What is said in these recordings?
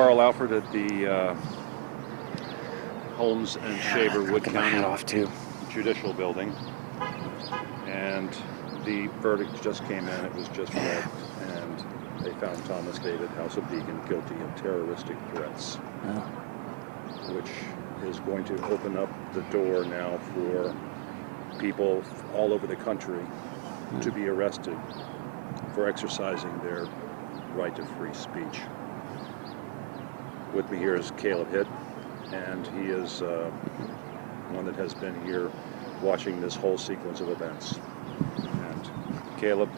Carl Alford at the Holmes and Shaver Wood County Judicial Building, and the verdict just came in. It was just read, and they found Thomas David, House of Deegan, guilty of terroristic threats, which is going to open up the door now for people all over the country to be arrested for exercising their right to free speech. With me here is Calebl Hitt, and he is one that has been here watching this whole sequence of events. And Caleb,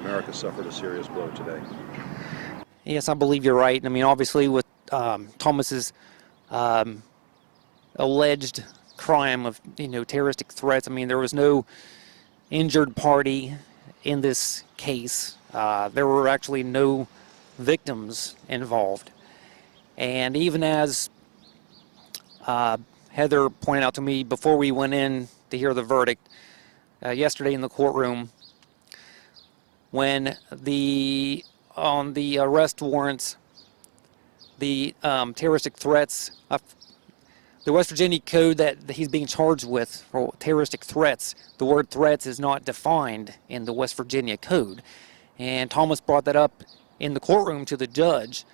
America suffered a serious blow today. Yes, I believe you're right. I mean, obviously with Thomas's alleged crime of, terroristic threats, I mean, there was no injured party in this case. There were actually no victims involved. And even as Heather pointed out to me before we went in to hear the verdict yesterday in the courtroom, when on the arrest warrants, the terroristic threats, the West Virginia code that he's being charged with for terroristic threats, the word threats is not defined in the West Virginia code. And Thomas brought that up in the courtroom to the judge.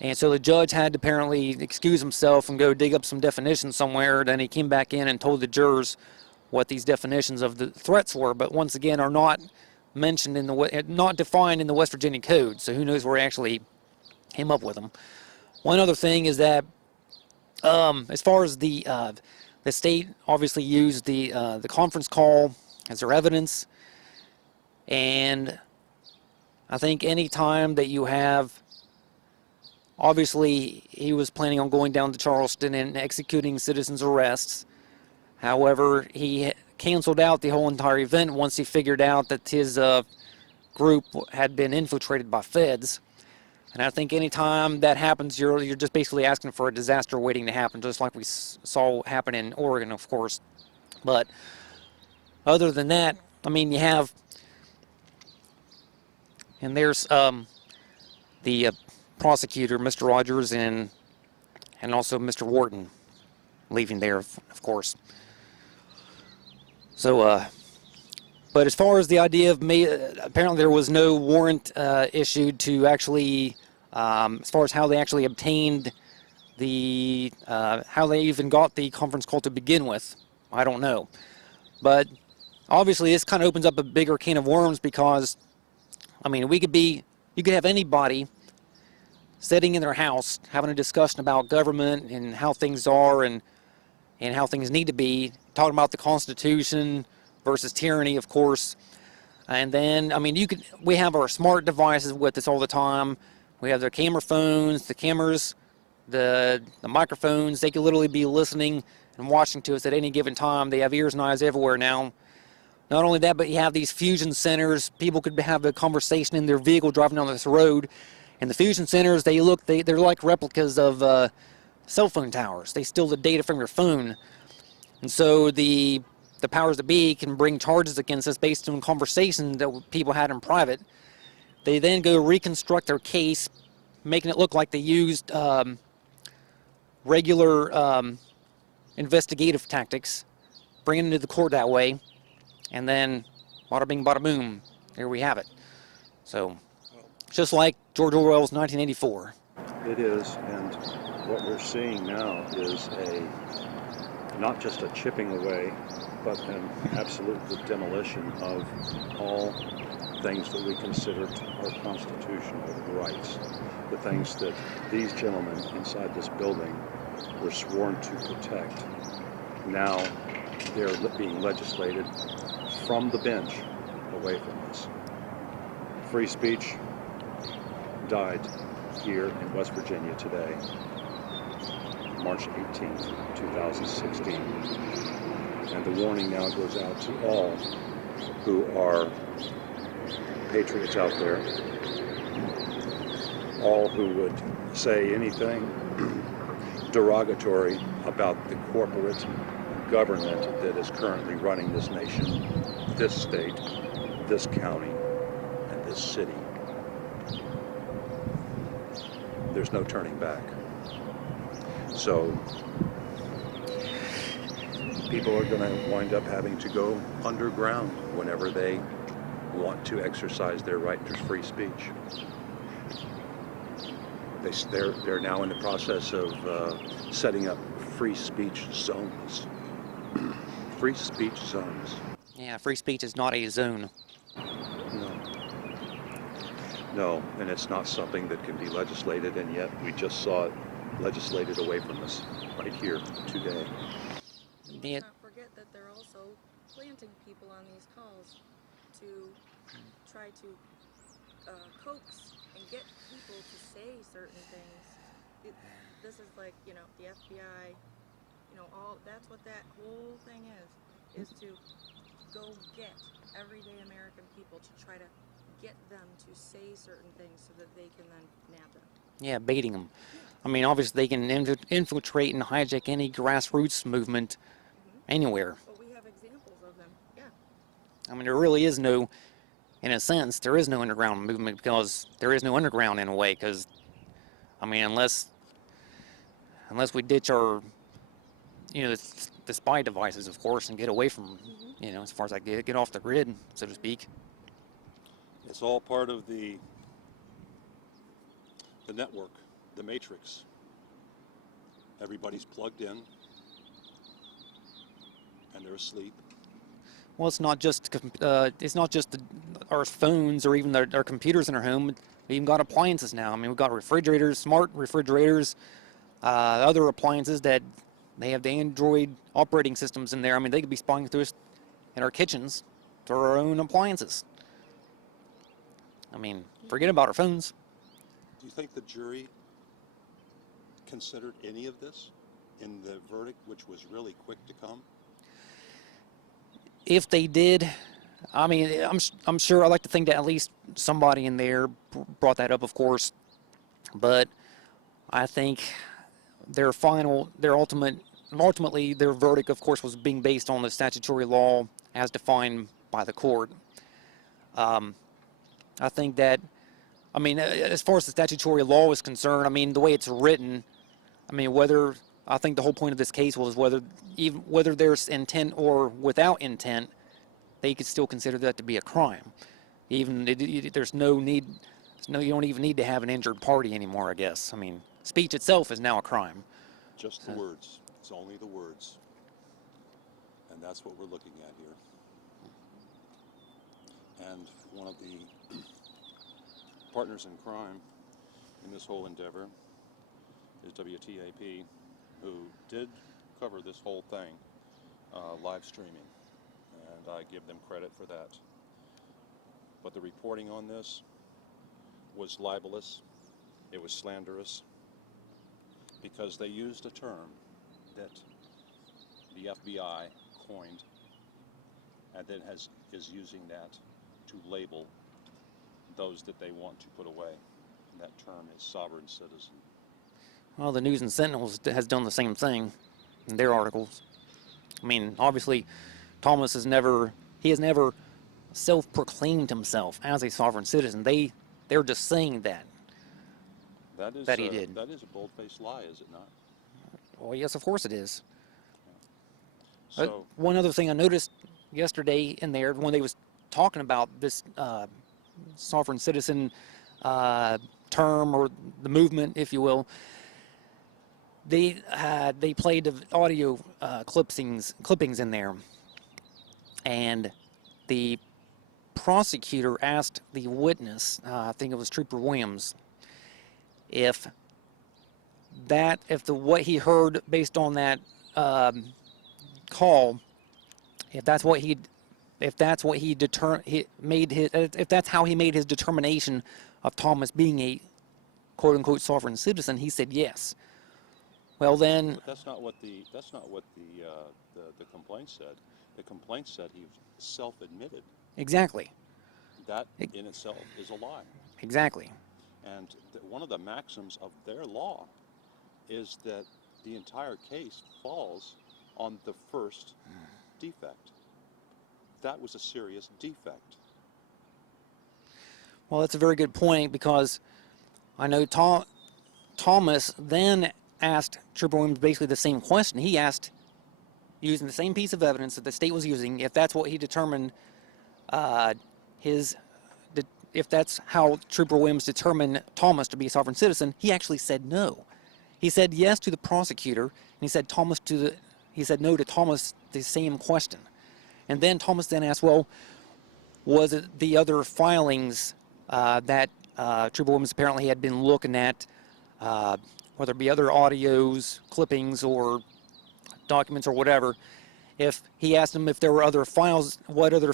And so the judge had to apparently excuse himself and go dig up some definitions somewhere. Then he came back in and told the jurors what these definitions of the threats were, but once again are not mentioned not defined in the West Virginia code. So who knows where he actually came up with them. One other thing is that as far as the state obviously used the conference call as their evidence, and I think any time that you have, obviously he was planning on going down to Charleston and executing citizens' arrests. However, he canceled out the whole entire event once he figured out that his group had been infiltrated by feds. And I think any time that happens, you're just basically asking for a disaster waiting to happen, just like we saw happen in Oregon, of course. But other than that, I mean, you have, and there's the prosecutor, Mr. Rogers, and also Mr. Wharton leaving there, of course. So, but as far as the idea of apparently there was no warrant issued to actually, as far as how they actually obtained how they even got the conference call to begin with, I don't know. But obviously this kind of opens up a bigger can of worms, because, I mean, you could have anybody sitting in their house having a discussion about government and how things are and how things need to be, talking about the Constitution versus tyranny, of course. And then, I mean, we have our smart devices with us all the time. We have their camera phones, the cameras, the microphones. They could literally be listening and watching to us at any given time. They have ears and eyes everywhere now. Not only that, but you have these fusion centers. People could have a conversation in their vehicle driving down this road. And the fusion centers, they're like replicas of cell phone towers. They steal the data from your phone. And so the powers that be can bring charges against us based on conversations that people had in private. They then go reconstruct their case, making it look like they used regular investigative tactics, bringing it to the court that way, and then bada bing, bada boom, there we have it. So, just like George Orwell's 1984. It is, and what we're seeing now is not just a chipping away, but an absolute demolition of all things that we consider our constitutional rights, the things that these gentlemen inside this building were sworn to protect. Now they're being legislated from the bench away from us. Free speech died here in West Virginia today, March 18th, 2016. And the warning now goes out to all who are patriots out there, all who would say anything derogatory about the corporate government that is currently running this nation, this state, this county, and this city. there's no turning back. So people are going to wind up having to go underground whenever they want to exercise their right to free speech. They're now in the process of setting up free speech zones. Free speech zones. Yeah, free speech is not a zone. No. No, and it's not something that can be legislated, and yet we just saw it legislated away from us right here today. Yeah. Let's not forget that they're also planting people on these calls to try to coax and get people to say certain things. This is like, the FBI, that's what that whole thing is to go get everyday American people to try to get them to say certain things so that they can then nab them. Yeah, baiting them. I mean, obviously they can infiltrate and hijack any grassroots movement anywhere. But we have examples of them, yeah. I mean, there really is no, in a sense, there is no underground movement because there is no underground in a way. Because, I mean, unless we ditch our, the spy devices, of course, and get away from, as far as I get off the grid, so to speak. It's all part of the network, the matrix. Everybody's plugged in, and they're asleep. Well, it's not just our phones or even our computers in our home. We even got appliances now. I mean, we've got refrigerators, smart refrigerators, other appliances that they have the Android operating systems in there. I mean, they could be spying through us in our kitchens through our own appliances. I mean, forget about our phones. Do you think the jury considered any of this in the verdict, which was really quick to come? If they did, I mean, I'm sure. I like to think that at least somebody in there brought that up, of course. But I think ultimately their verdict, of course, was being based on the statutory law as defined by the court. I think that, I mean, as far as the statutory law is concerned, I mean, the way it's written, I mean, I think the whole point of this case was whether there's intent or without intent, they could still consider that to be a crime. There's no need, you don't even need to have an injured party anymore, I guess. I mean, speech itself is now a crime. Just the words. It's only the words. And that's what we're looking at here. And one of the partners in crime in this whole endeavor is WTAP, who did cover this whole thing live streaming, and I give them credit for that. But the reporting on this was libelous, it was slanderous, because they used a term that the FBI coined and then is using that to label those that they want to put away. And that term is sovereign citizen. Well, the News and Sentinel has done the same thing in their articles. I mean, obviously, Thomas has never self-proclaimed himself as a sovereign citizen. They're just saying that he did. That is a bold-faced lie, is it not? Well, yes, of course it is. So one other thing I noticed yesterday in there, when they was talking about this sovereign citizen term or the movement, if you will, they played the audio clippings in there, and the prosecutor asked the witness, I think it was Trooper Williams, if what he heard based on that call, if that's how he made his determination of Thomas being a quote unquote sovereign citizen, he said yes. Well then, but that's not what the complaint said. The complaint said he self-admitted. exactly. That in itself is a lie. Exactly. And one of the maxims of their law is that the entire case falls on the first defect. That was a serious defect. Well, that's a very good point, because I know Thomas then asked Trooper Williams basically the same question. He asked, using the same piece of evidence that the state was using, if that's what he determined if that's how Trooper Williams determined Thomas to be a sovereign citizen. He actually said no. He said yes to the prosecutor, and he said no to Thomas the same question. And then Thomas then asked, well, was it the other filings that Trooper Williams apparently had been looking at, whether it be other audios, clippings, or documents or whatever? If he asked him if there were other files, what other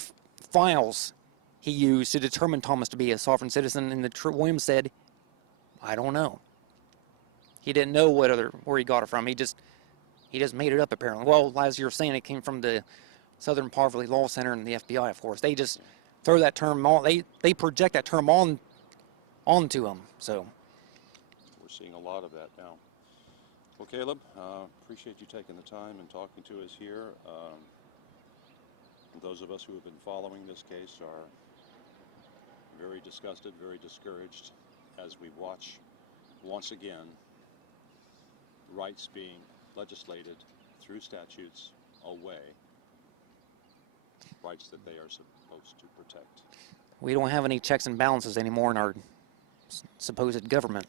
files he used to determine Thomas to be a sovereign citizen, and Williams said, I don't know. He didn't know where he got it from. He just made it up apparently. Well, as you're saying, it came from the Southern Poverty Law Center and the FBI, of course. They just throw that term on. They project that term onto him. So We're seeing a lot of that now. Well, Caleb, appreciate you taking the time and talking to us here. Those of us who have been following this case are very disgusted, very discouraged as we watch once again rights being legislated through statutes away, rights that they are supposed to protect. we don't have any checks and balances anymore in our supposed government.